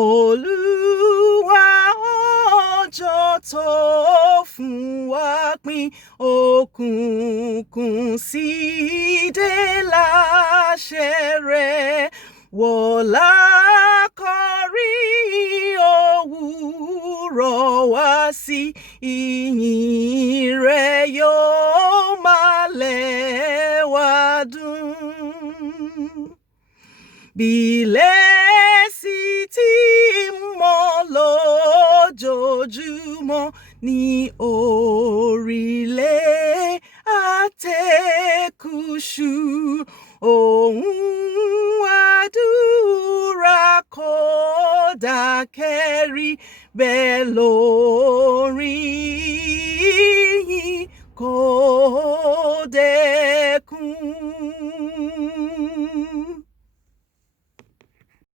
Olúwa ọjọ́ tó fún wa pín òkùnkùn sí dé láṣẹ rẹ̀. Wọ̀lá kọrí òwúrọ̀ wá sí ìyìn rẹ̀ yóò máa lẹ̀ wá dùn. Bílẹ̀ sì ti mọ́ lójoojúmọ́ ní orílẹ̀ àtẹ̀kùṣù. Ohùn àdúrà kò dákẹ́ rí, bẹ́ẹ̀ lórín yìí kò dẹ̀